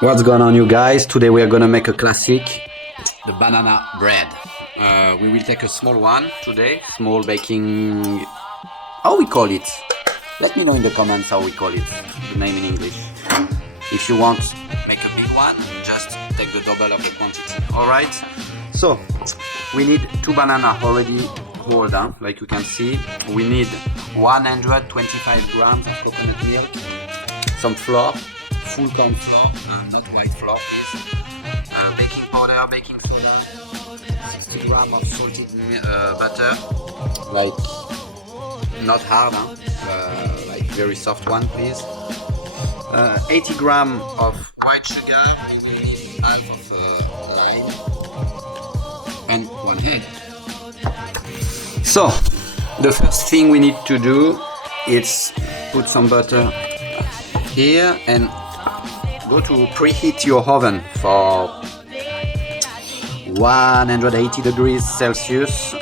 What's going on, you guys? Today we are gonna make a classic, the banana bread. We will take a small one today, small baking. How we call it? Let me know in the comments how we call it, the name in English. If you want make a big one, just take the double of the quantity. All right. So we need 2 bananas already rolled down, like you can see. We need 125 grams of coconut milk, some flour, full corn flour, not white flour, please. Baking powder, baking soda, 50 grams of salted butter, like not hard, like very soft one, please. 80 grams of white sugar, half of lime, and 1 egg. So the first thing we need to do is put some butter here and go to preheat your oven for 180 degrees Celsius,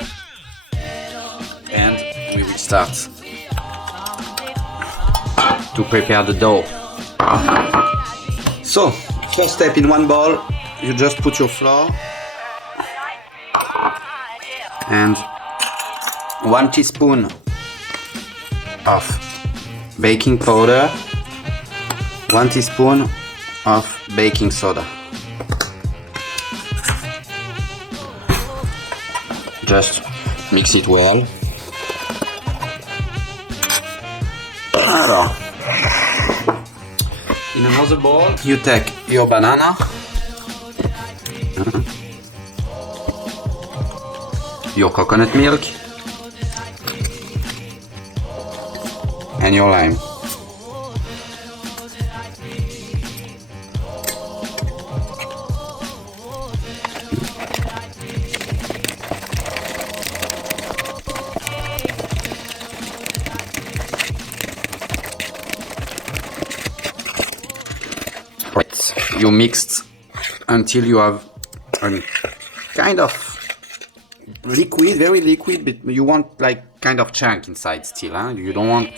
and we will start to prepare the dough. So first step, in one bowl you just put your flour and 1 teaspoon of baking powder, 1 teaspoon of baking soda. Just mix it well. In another bowl you take your banana, your coconut milk, and your lime. Right. You mixed until you have a kind of liquid, very liquid, but you want like kind of chunk inside still, huh? You don't want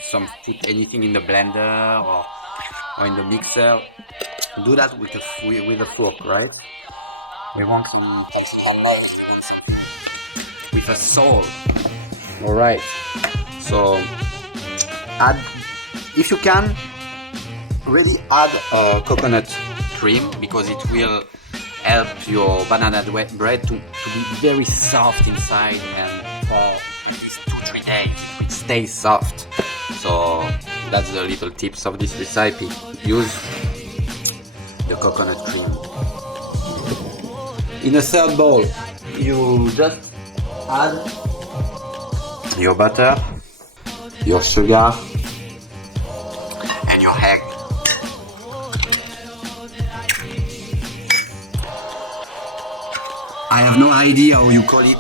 put anything in the blender or in the mixer. Do that with a fork, right? We want something handmade. We want something with a soul. All right. So add, if you can, really add coconut cream, because it will help your banana bread to be very soft inside, and for at least 2-3 days it will stay soft. So that's the little tips of this recipe. Use the coconut cream. In a third bowl you just add your butter, your sugar, and your egg. I have no idea how you call it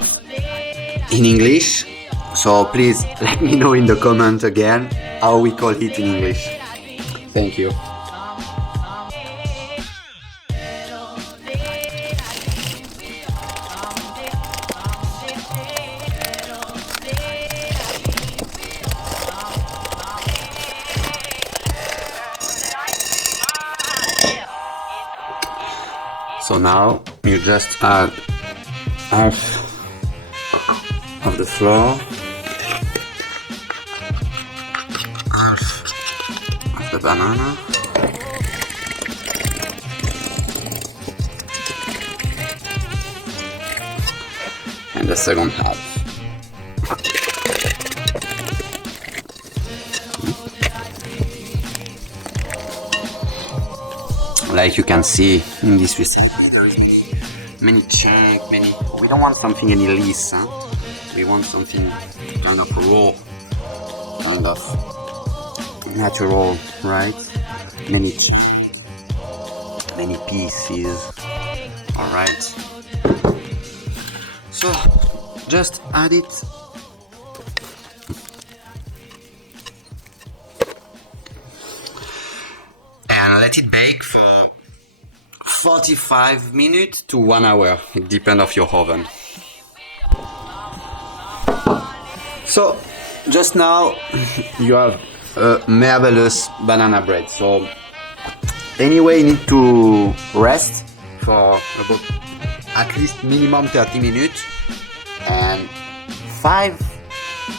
in English, so please let me know in the comment again how we call it in English. Thank you. So now you just add half of the flour, half of the banana, and the second half. Like you can see in this recipe, there's many chunks, we don't want something any loose, huh? We want something kind of raw, kind of natural, right? Many pieces. All right. So just add it. And let it bake for 45 minutes to 1 hour. It depends on your oven. So just now you have a marvelous banana bread. So Anyway, you need to rest for about at least minimum 30 minutes, and 5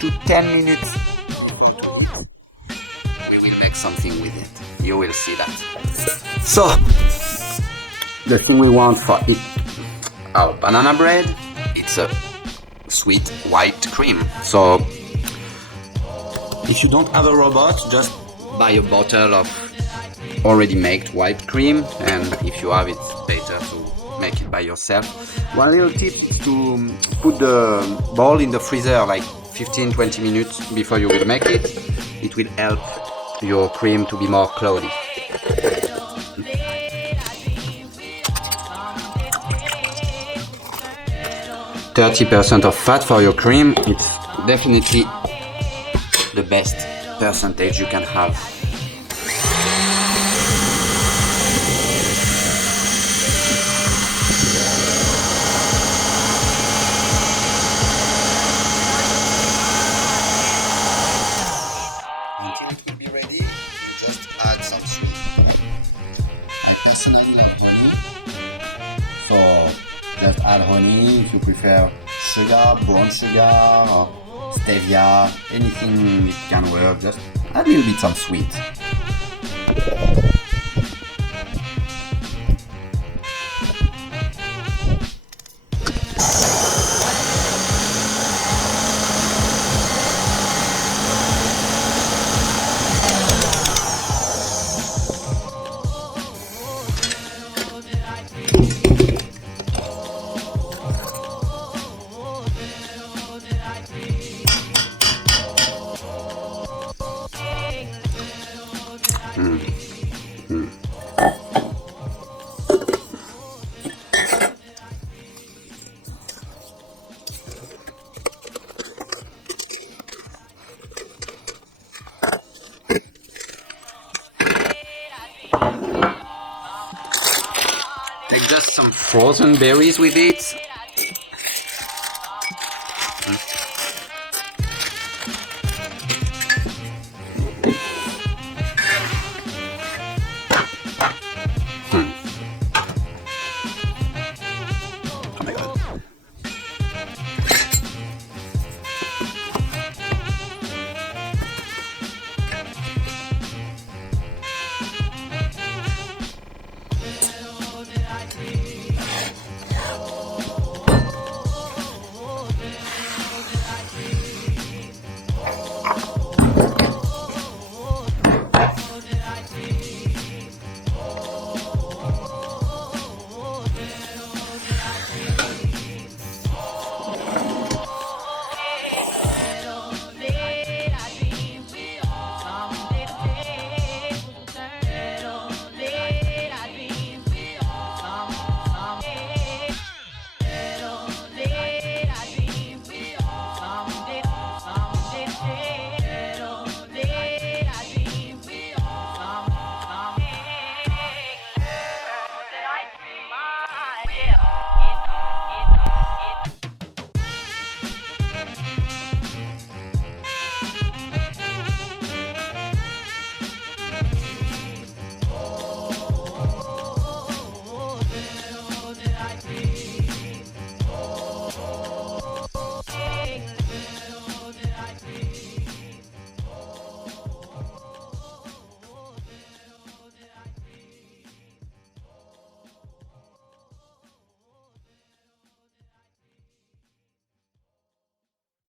to 10 minutes we will make something with it. You will see that. So the thing we want for it, our banana bread, it's a sweet white cream. So if you don't have a robot, just buy a bottle of already made white cream, and if you have, it's better to make it by yourself. One little tip, to put the bowl in the freezer like 15-20 minutes before you will make it. It will help your cream to be more cloudy. %30 of fat for your cream, it's definitely the best percentage you can have. Until it will be ready, you just add some sweet. I personally love honey, so just add honey. If you prefer sugar, brown sugar, or stevia, anything it can work, just add a little bit some sweet. Take just some frozen berries with it,